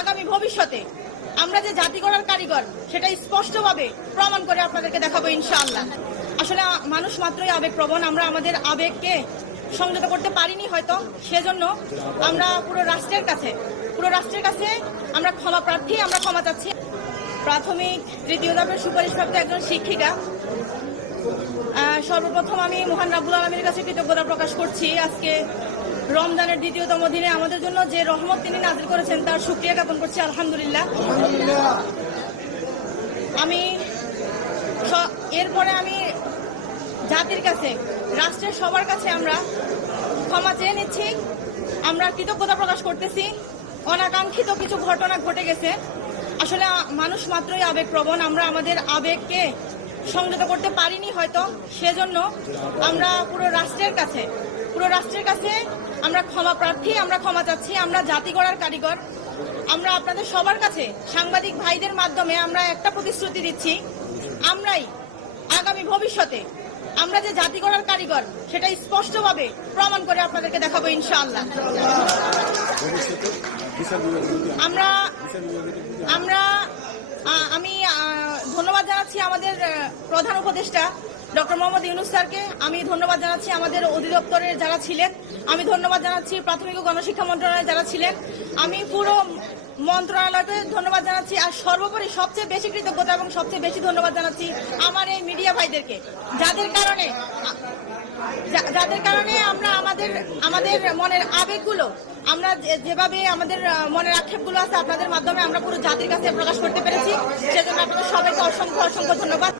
আগামী ভবিষ্যতে আমরা যে জাতি গড়ার কারিগর সেটা স্পষ্টভাবে প্রমাণ করে আপনাদেরকে দেখাবো ইনশাআল্লাহ। আসলে মানুষ মাত্রই আবেগপ্রবণ, আমরা আমাদের আবেগকে সংযত করতে পারিনি হয়তো, সেজন্য আমরা পুরো রাষ্ট্রের কাছে আমরা ক্ষমা প্রার্থী, আমরা ক্ষমা চাচ্ছি। প্রাথমিক তৃতীয় ধাপের সুপারিশপ্রাপ্ত একজন শিক্ষিকা, সর্বপ্রথম আমি মহান রাব্বুল আলামিনের কাছে কৃতজ্ঞতা প্রকাশ করছি। আজকে রমজানের দ্বিতীয়তম দিনে আমাদের জন্য যে রহমত তিনি নাজিল করেছেন তার শুকরিয়া জ্ঞাপন করছি, আলহামদুলিল্লাহ। এরপরে আমি জাতির কাছে, রাষ্ট্রের সবার কাছে আমরা ক্ষমা চেয়ে নিচ্ছি, আমরা কৃতজ্ঞতা প্রকাশ করতেছি। অনাকাঙ্ক্ষিত কিছু ঘটনা ঘটে গেছে, আসলে মানুষ মাত্রই আবেগপ্রবণ, আমরা আমাদের আবেগকে সংযত করতে পারিনি হয়তো, সেজন্য আমরা পুরো রাষ্ট্রের কাছে আমরা ক্ষমা প্রার্থী, আমরা ক্ষমা চাচ্ছি। আমরা জাতি গড়ার কারিগর, আমরা আপনাদের সবার কাছে সাংবাদিক ভাইদের মাধ্যমে আমরা একটা প্রতিশ্রুতি দিচ্ছি, আমরাই আগামী ভবিষ্যতে আমরা যে জাতি গড়ার কারিগর সেটা স্পষ্টভাবে প্রমাণ করে আপনাদেরকে দেখাবো ইনশাআল্লাহ। আমি ধন্যবাদ জানাচ্ছি আমাদের প্রধান উপদেষ্টা ডক্টর মোহাম্মদ ইউনূস স্যারকে, আমি ধন্যবাদ জানাচ্ছি আমাদের অধিদপ্তরের যারা ছিলেন, আমি ধন্যবাদ জানাচ্ছি প্রাথমিক ও গণশিক্ষা মন্ত্রণালয়ে যারা ছিলেন, আমি পুরো মন্ত্রণালয়কে ধন্যবাদ জানাচ্ছি। আর সর্বোপরি সবচেয়ে বেশি কৃতজ্ঞতা এবং সবচেয়ে বেশি ধন্যবাদ জানাচ্ছি আমার এই মিডিয়া ভাইদেরকে, যাদের কারণে আমরা আমাদের মনের আবেগগুলো, আমরা যেভাবে আমাদের মনের আক্ষেপগুলো আছে আপনাদের মাধ্যমে আমরা পুরো জাতির কাছে প্রকাশ করতে পেরেছি, সেজন্য আপনাদের সবাইকে অসংখ্য ধন্যবাদ।